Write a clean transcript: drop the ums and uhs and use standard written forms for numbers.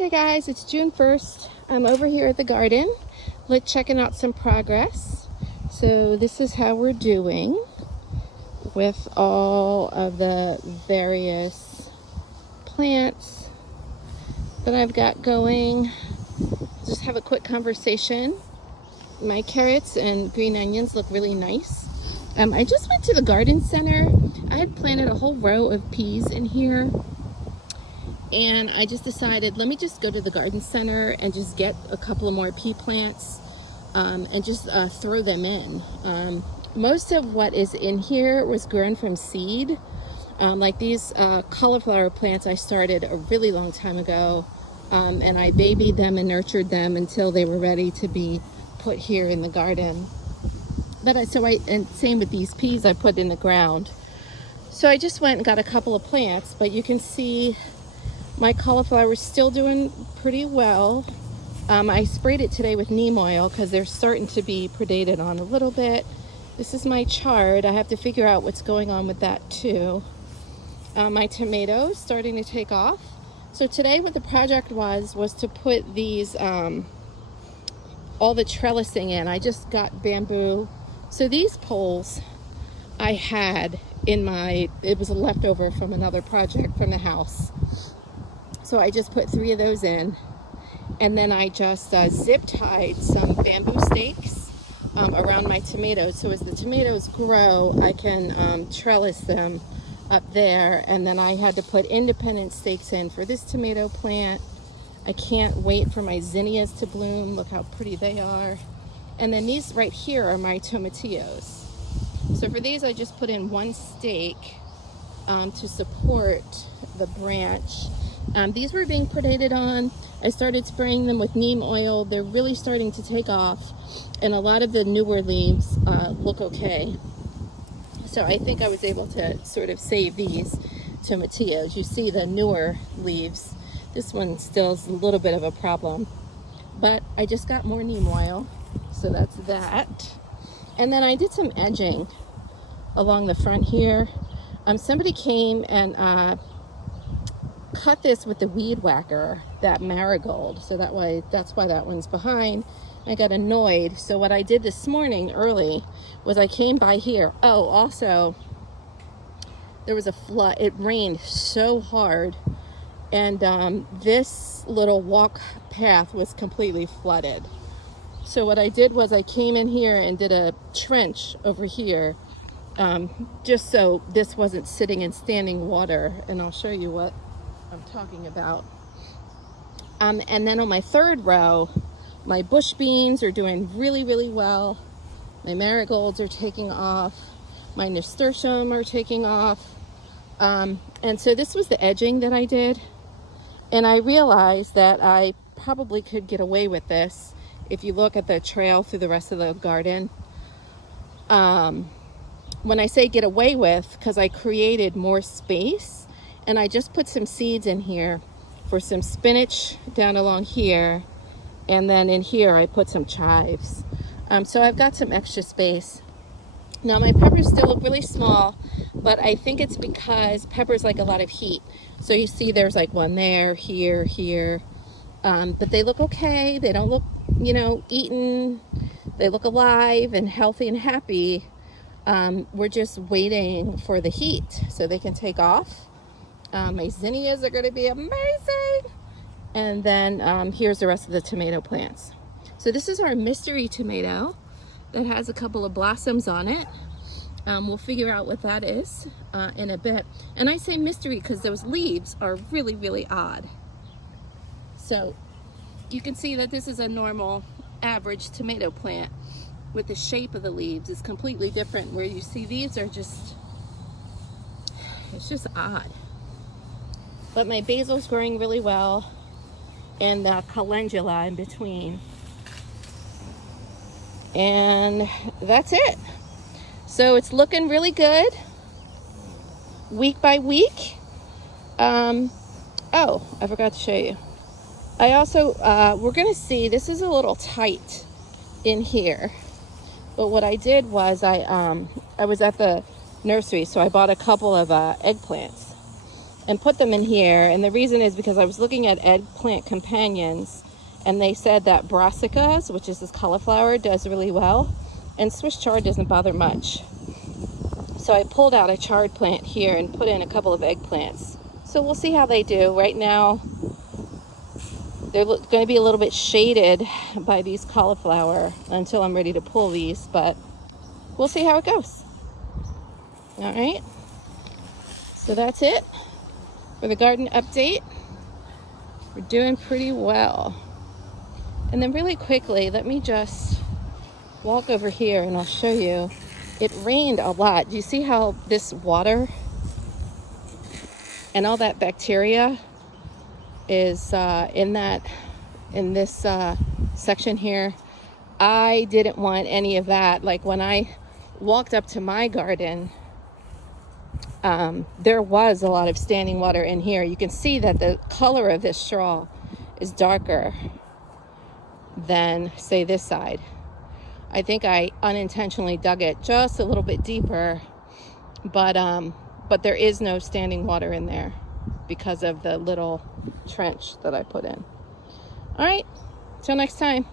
Okay guys, it's June 1st. I'm over here at the garden, checking out some progress. So this is how we're doing with all of the various plants that I've got going. Just have a quick conversation. My carrots and green onions look really nice. I just went to the garden center. I had planted a whole row of peas in here. And I just decided, let me just go to the garden center and just get a couple of more pea plants and just throw them in. Most of what is in here was grown from seed. Like these cauliflower plants I started a really long time ago. And I babied them and nurtured them until they were ready to be put here in the garden. And same with these peas I put in the ground. So I just went and got a couple of plants, but you can see my cauliflower is still doing pretty well. I sprayed it today with neem oil because they're starting to be predated on a little bit. This is my chard. I have to figure out what's going on with that too. My tomatoes starting to take off. So today what the project was to put these, all the trellising in. I just got bamboo. So these poles I had it was a leftover from another project from the house. So I just put 3 of those in, and then I just zip tied some bamboo stakes around my tomatoes. So as the tomatoes grow, I can trellis them up there. And then I had to put independent stakes in for this tomato plant. I can't wait for my zinnias to bloom. Look how pretty they are. And then these right here are my tomatillos. So for these, I just put in 1 stake to support the branch. These were being predated on. I started spraying them with neem oil. They're really starting to take off, and a lot of the newer leaves look okay. So I think I was able to sort of save these tomatillos. You see the newer leaves. This one still is a little bit of a problem, but I just got more neem oil, so that's that. And then I did some edging along the front here. Somebody came and cut this with the weed whacker, that marigold. So that's why that one's behind. I got annoyed. So what I did this morning early was I came by here. Oh, also there was a flood. It rained so hard, and this little walk path was completely flooded. So what I did was I came in here and did a trench over here, just so this wasn't sitting in standing water. And I'll show you what I'm talking about. And then on my 3rd row, my bush beans are doing really, really well. My marigolds are taking off. My nasturtium are taking off. And so this was the edging that I did. And I realized that I probably could get away with this if you look at the trail through the rest of the garden. When I say get away with, because I created more space, and I just put some seeds in here for some spinach down along here. And then in here, I put some chives. So I've got some extra space. Now my peppers still look really small, but I think it's because peppers like a lot of heat. So you see there's like one there, here. But they look okay. They don't look, eaten. They look alive and healthy and happy. We're just waiting for the heat so they can take off. My zinnias are going to be amazing. And then here's the rest of the tomato plants. So this is our mystery tomato that has a couple of blossoms on it. We'll figure out what that is in a bit. And I say mystery because those leaves are really, really odd. So you can see that this is a normal average tomato plant with the shape of the leaves is completely different, where you see these are it's just odd. But my basil's growing really well, and the calendula in between. And that's it. So it's looking really good week by week. Oh, I forgot to show you. I also, we're gonna see, this is a little tight in here. But what I did was I was at the nursery, so I bought a couple of eggplants. and put them in here. And the reason is because I was looking at eggplant companions, and they said that brassicas, which is this cauliflower, does really well, and Swiss chard doesn't bother much. So I pulled out a chard plant here and put in a couple of eggplants. So we'll see how they do. Right now, they're going to be a little bit shaded by these cauliflower until I'm ready to pull these, but we'll see how it goes. All right. So that's it for the garden update. We're doing pretty well. And then really quickly, let me just walk over here and I'll show you. It rained a lot. Do you see how this water and all that bacteria is in this section here? I didn't want any of that. Like when I walked up to my garden, there was a lot of standing water in here. You can see that the color of this straw is darker than, say, this side. I think I unintentionally dug it just a little bit deeper, but there is no standing water in there because of the little trench that I put in. All right, till next time.